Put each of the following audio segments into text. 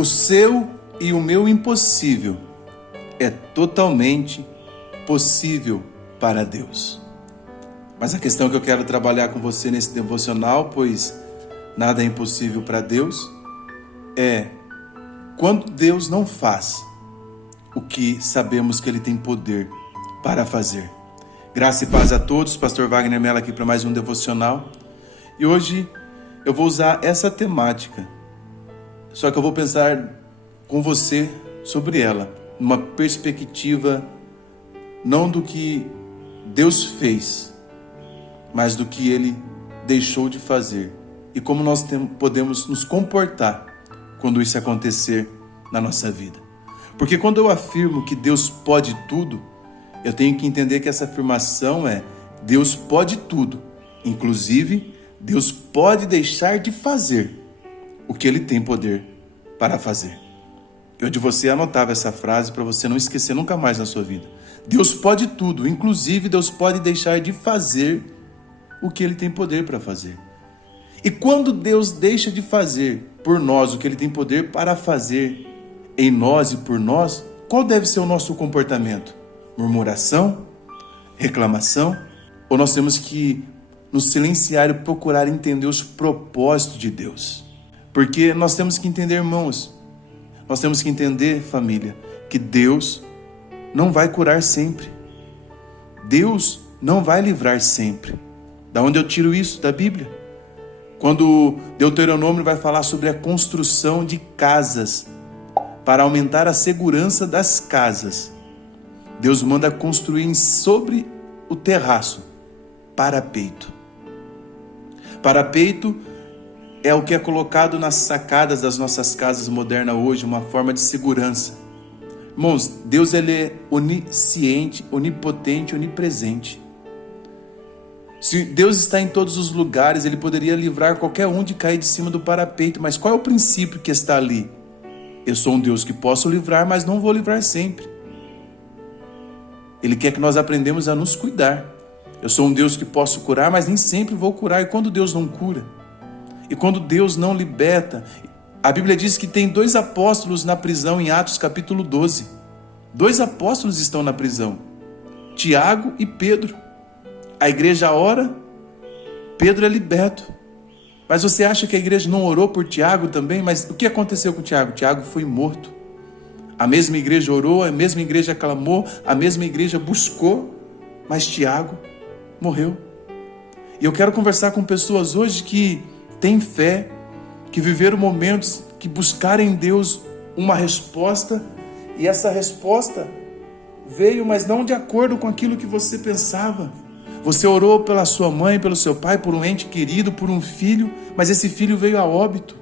O seu e o meu impossível é totalmente possível para Deus. Mas a questão que eu quero trabalhar com você nesse devocional, pois nada é impossível para Deus, é quando Deus não faz o que sabemos que Ele tem poder para fazer. Graça e paz a todos, Pastor Wagner Mello aqui para mais um devocional. E hoje eu vou usar essa temática, só que eu vou pensar com você sobre ela, numa perspectiva não do que Deus fez, mas do que Ele deixou de fazer e como nós podemos nos comportar quando isso acontecer na nossa vida. Porque quando eu afirmo que Deus pode tudo, eu tenho que entender que essa afirmação é: Deus pode tudo, inclusive Deus pode deixar de fazer o que Ele tem poder para fazer. Eu de você anotava essa frase para você não esquecer nunca mais na sua vida. Deus pode tudo, inclusive Deus pode deixar de fazer o que Ele tem poder para fazer. E quando Deus deixa de fazer por nós o que Ele tem poder para fazer em nós e por nós, qual deve ser o nosso comportamento? Murmuração? Reclamação? Ou nós temos que nos silenciar e procurar entender os propósitos de Deus? Porque nós temos que entender, irmãos, nós temos que entender, família, que Deus não vai curar sempre. Deus não vai livrar sempre. Da onde eu tiro isso? Da Bíblia. Quando Deuteronômio vai falar sobre a construção de casas para aumentar a segurança das casas, Deus manda construir sobre o terraço parapeito. Parapeito é o que é colocado nas sacadas das nossas casas modernas hoje, uma forma de segurança. Irmãos, Deus ele é onisciente, onipotente, onipresente. Se Deus está em todos os lugares, Ele poderia livrar qualquer um de cair de cima do parapeito. Mas qual é o princípio que está ali? Eu sou um Deus que posso livrar, mas não vou livrar sempre. Ele quer que nós aprendamos a nos cuidar. Eu sou um Deus que posso curar, mas nem sempre vou curar. E quando Deus não cura? E quando Deus não liberta? A Bíblia diz que tem 2 apóstolos na prisão em Atos capítulo 12. 2 apóstolos estão na prisão. Tiago e Pedro. A igreja ora, Pedro é liberto. Mas você acha que a igreja não orou por Tiago também? Mas o que aconteceu com Tiago? Tiago foi morto. A mesma igreja orou, a mesma igreja clamou, a mesma igreja buscou, mas Tiago morreu. E eu quero conversar com pessoas hoje que têm fé, que viveram momentos, que buscaram em Deus uma resposta, e essa resposta veio, mas não de acordo com aquilo que você pensava. Você orou pela sua mãe, pelo seu pai, por um ente querido, por um filho, mas esse filho veio a óbito.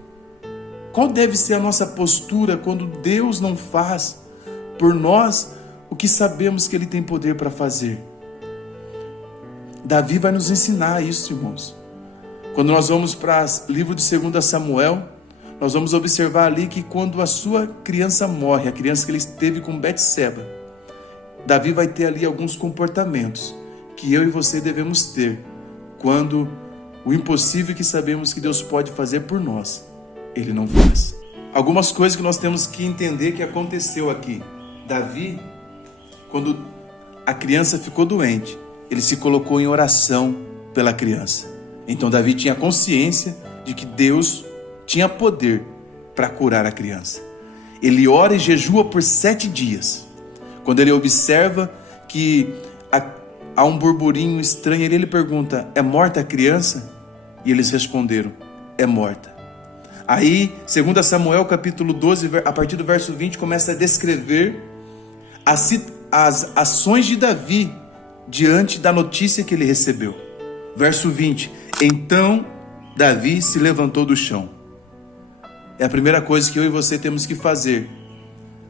Qual deve ser a nossa postura quando Deus não faz por nós o que sabemos que Ele tem poder para fazer? Davi vai nos ensinar isso, irmãos. Quando nós vamos para o livro de 2 Samuel, nós vamos observar ali que quando a sua criança morre, a criança que ele teve com Betseba, Davi vai ter ali alguns comportamentos que eu e você devemos ter quando o impossível que sabemos que Deus pode fazer por nós, Ele não faz. Algumas coisas que nós temos que entender que aconteceu aqui. Davi, quando a criança ficou doente, ele se colocou em oração pela criança. Então Davi tinha consciência de que Deus tinha poder para curar a criança. Ele ora e jejua por 7 dias. Quando ele observa que há um burburinho estranho, ele pergunta: é morta a criança? E eles responderam: é morta. Aí, 2 Samuel capítulo 12, a partir do verso 20, começa a descrever as ações de Davi diante da notícia que ele recebeu. Verso 20: então Davi se levantou do chão. É a primeira coisa que eu e você temos que fazer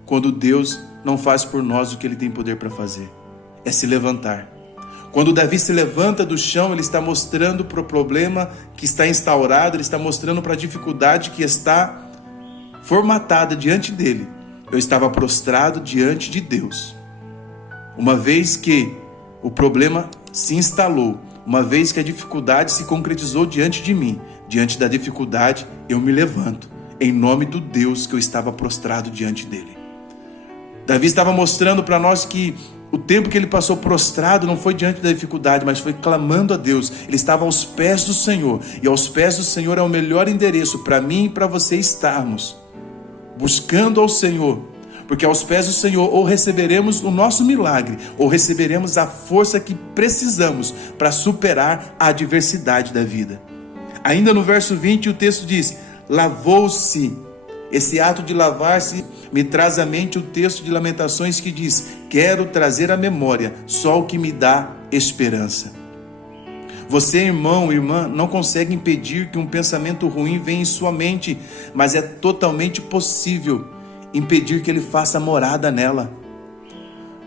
quando Deus não faz por nós o que Ele tem poder para fazer. É se levantar. Quando Davi se levanta do chão, ele está mostrando para o problema que está instaurado, ele está mostrando para a dificuldade que está formatada diante dele. Eu estava prostrado diante de Deus. Uma vez que o problema se instalou, uma vez que a dificuldade se concretizou diante de mim, diante da dificuldade eu me levanto, em nome do Deus que eu estava prostrado diante dele. Davi estava mostrando para nós que o tempo que ele passou prostrado não foi diante da dificuldade, mas foi clamando a Deus. Ele estava aos pés do Senhor, e aos pés do Senhor é o melhor endereço para mim e para você estarmos, buscando ao Senhor, porque aos pés do Senhor ou receberemos o nosso milagre, ou receberemos a força que precisamos para superar a adversidade da vida. Ainda no verso 20 o texto diz: lavou-se. Esse ato de lavar-se me traz à mente o texto de Lamentações que diz: quero trazer à memória só o que me dá esperança. Você, irmão, irmã, não consegue impedir que um pensamento ruim venha em sua mente, mas é totalmente possível impedir que ele faça morada nela.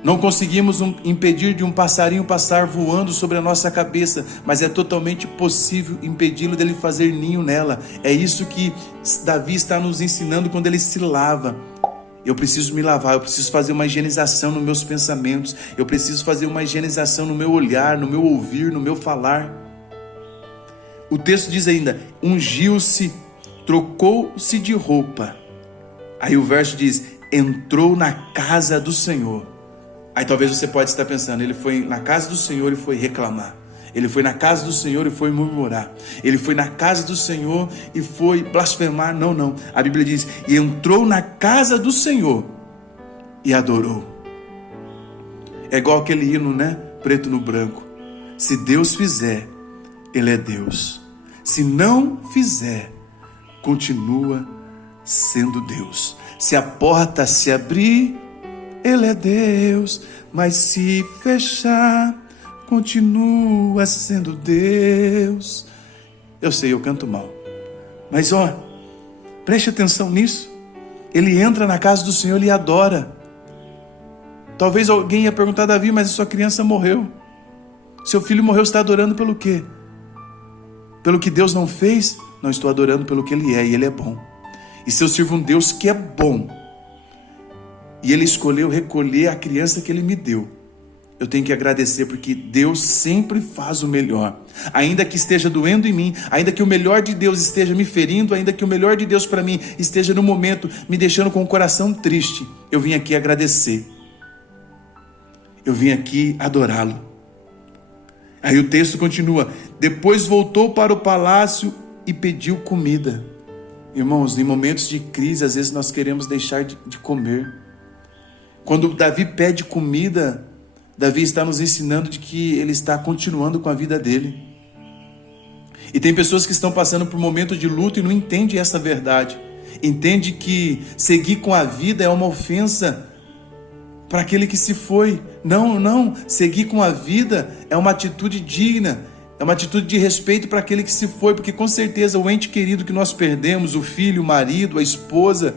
Não conseguimos impedir de um passarinho passar voando sobre a nossa cabeça, mas é totalmente possível impedi-lo dele fazer ninho nela. É isso que Davi está nos ensinando quando ele se lava. Eu preciso me lavar, eu preciso fazer uma higienização nos meus pensamentos, eu preciso fazer uma higienização no meu olhar, no meu ouvir, no meu falar. O texto diz ainda: ungiu-se, trocou-se de roupa. Aí o verso diz: entrou na casa do Senhor. Aí talvez você pode estar pensando, ele foi na casa do Senhor e foi reclamar. Ele foi na casa do Senhor e foi murmurar. Ele foi na casa do Senhor e foi blasfemar. Não, não. A Bíblia diz: e entrou na casa do Senhor e adorou. É igual aquele hino, né? Preto no branco. Se Deus fizer, Ele é Deus. Se não fizer, continua sendo Deus. Se a porta se abrir, Ele é Deus, mas se fechar, continua sendo Deus. Eu sei, eu canto mal, mas preste atenção nisso. Ele entra na casa do Senhor e adora. Talvez alguém ia perguntar: Davi, mas a sua criança morreu. Seu filho morreu, você está adorando pelo quê? Pelo que Deus não fez? Não, estou adorando pelo que Ele é, e Ele é bom. E se eu sirvo um Deus que é bom, e Ele escolheu recolher a criança que Ele me deu, eu tenho que agradecer, porque Deus sempre faz o melhor. Ainda que esteja doendo em mim, ainda que o melhor de Deus esteja me ferindo, ainda que o melhor de Deus para mim esteja no momento me deixando com o coração triste, eu vim aqui agradecer. Eu vim aqui adorá-lo. Aí o texto continua: depois voltou para o palácio e pediu comida. Irmãos, em momentos de crise, às vezes nós queremos deixar de comer. Quando Davi pede comida, Davi está nos ensinando de que ele está continuando com a vida dele. E tem pessoas que estão passando por um momento de luto e não entendem essa verdade. Entende que seguir com a vida é uma ofensa para aquele que se foi. Não, seguir com a vida é uma atitude digna, é uma atitude de respeito para aquele que se foi, porque com certeza o ente querido que nós perdemos, o filho, o marido, a esposa,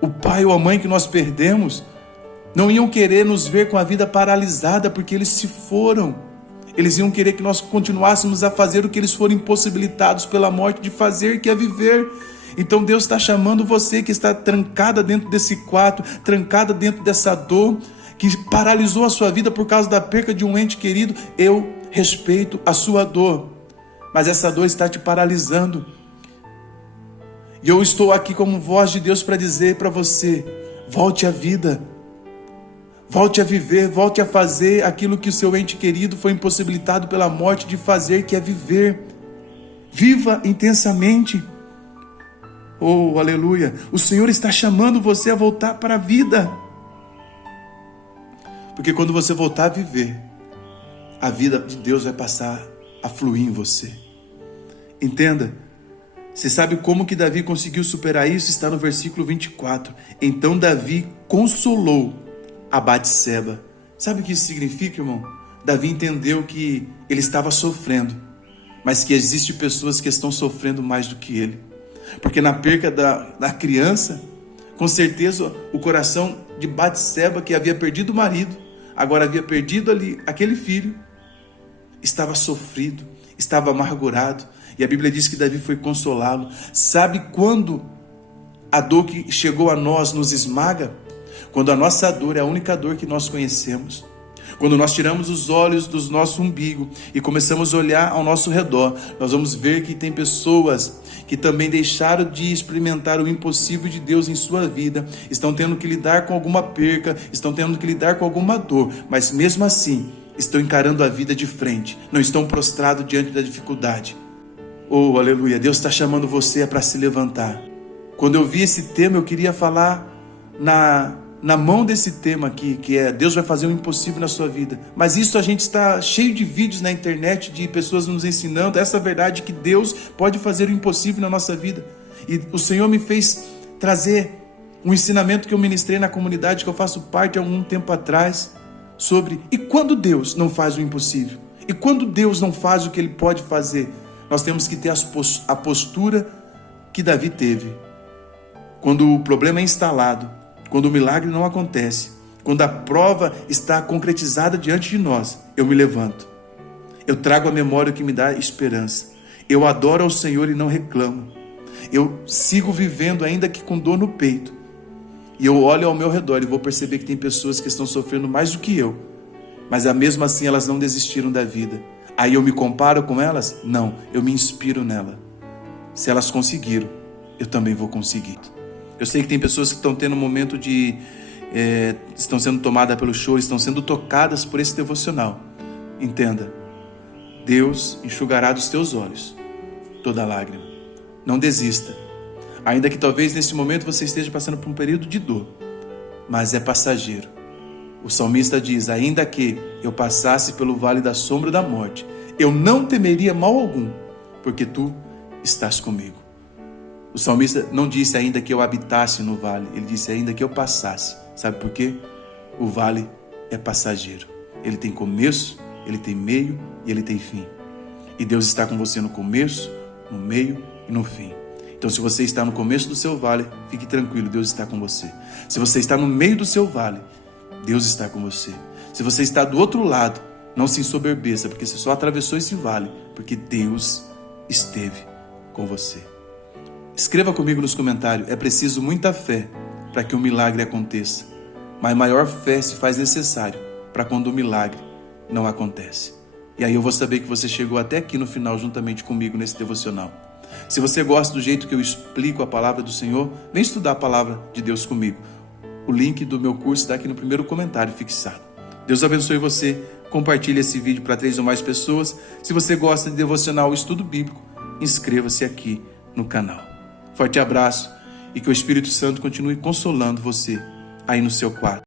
o pai ou a mãe que nós perdemos, não iam querer nos ver com a vida paralisada, porque eles se foram. Eles iam querer que nós continuássemos a fazer o que eles foram impossibilitados pela morte de fazer, que é viver. Então Deus está chamando você que está trancada dentro desse quarto, trancada dentro dessa dor, que paralisou a sua vida por causa da perca de um ente querido. Eu respeito a sua dor, mas essa dor está te paralisando. E eu estou aqui como voz de Deus para dizer para você: volte à vida. Volte a viver, volte a fazer aquilo que o seu ente querido foi impossibilitado pela morte de fazer, que é viver. Viva intensamente. Oh, aleluia. O Senhor está chamando você a voltar para a vida. Porque quando você voltar a viver, a vida de Deus vai passar a fluir em você. Entenda. Você sabe como que Davi conseguiu superar isso? Está no versículo 24. Então Davi consolou a Batseba. Sabe o que isso significa, irmão? Davi entendeu que ele estava sofrendo, mas que existem pessoas que estão sofrendo mais do que ele. Porque na perca da criança, com certeza o coração de Batseba, que havia perdido o marido, agora havia perdido ali aquele filho, estava sofrido, estava amargurado. E a Bíblia diz que Davi foi consolá-lo. Sabe quando a dor que chegou a nós nos esmaga? Quando a nossa dor é a única dor que nós conhecemos. Quando nós tiramos os olhos do nosso umbigo e começamos a olhar ao nosso redor, nós vamos ver que tem pessoas que também deixaram de experimentar o impossível de Deus em sua vida, estão tendo que lidar com alguma perca, estão tendo que lidar com alguma dor, mas mesmo assim estão encarando a vida de frente, não estão prostrados diante da dificuldade. Oh, aleluia, Deus está chamando você para se levantar. Quando eu vi esse tema, eu queria falar na mão desse tema aqui, que é Deus vai fazer o impossível na sua vida. Mas isso a gente está cheio de vídeos na internet, de pessoas nos ensinando essa verdade que Deus pode fazer o impossível na nossa vida. E o Senhor me fez trazer um ensinamento que eu ministrei na comunidade, que eu faço parte há algum tempo atrás, sobre e quando Deus não faz o impossível? E quando Deus não faz o que Ele pode fazer? Nós temos que ter a postura que Davi teve. Quando o problema é instalado, quando o milagre não acontece, quando a prova está concretizada diante de nós, eu me levanto. Eu trago à memória o que me dá esperança. Eu adoro ao Senhor e não reclamo. Eu sigo vivendo ainda que com dor no peito. E eu olho ao meu redor e vou perceber que tem pessoas que estão sofrendo mais do que eu. Mas mesmo assim elas não desistiram da vida. Aí eu me comparo com elas? Não, eu me inspiro nela. Se elas conseguiram, eu também vou conseguir. Eu sei que tem pessoas que estão tendo um momento de... estão sendo tomadas pelo choro, estão sendo tocadas por esse devocional. Entenda, Deus enxugará dos teus olhos toda lágrima. Não desista. Ainda que talvez nesse momento você esteja passando por um período de dor, mas é passageiro. O salmista diz, ainda que eu passasse pelo vale da sombra da morte, eu não temeria mal algum, porque tu estás comigo. O salmista não disse ainda que eu habitasse no vale, ele disse ainda que eu passasse. Sabe por quê? O vale é passageiro. Ele tem começo, ele tem meio e ele tem fim. E Deus está com você no começo, no meio e no fim. Então, se você está no começo do seu vale, fique tranquilo, Deus está com você. Se você está no meio do seu vale, Deus está com você. Se você está do outro lado, não se ensoberbeça, porque você só atravessou esse vale, porque Deus esteve com você. Escreva comigo nos comentários, é preciso muita fé para que o milagre aconteça, mas maior fé se faz necessário para quando o milagre não acontece. E aí eu vou saber que você chegou até aqui no final juntamente comigo nesse devocional. Se você gosta do jeito que eu explico a palavra do Senhor, vem estudar a palavra de Deus comigo. O link do meu curso está aqui no primeiro comentário fixado. Deus abençoe você, compartilhe esse vídeo para 3 ou mais pessoas. Se você gosta de devocional ou estudo bíblico, inscreva-se aqui no canal. Forte abraço e que o Espírito Santo continue consolando você aí no seu quarto.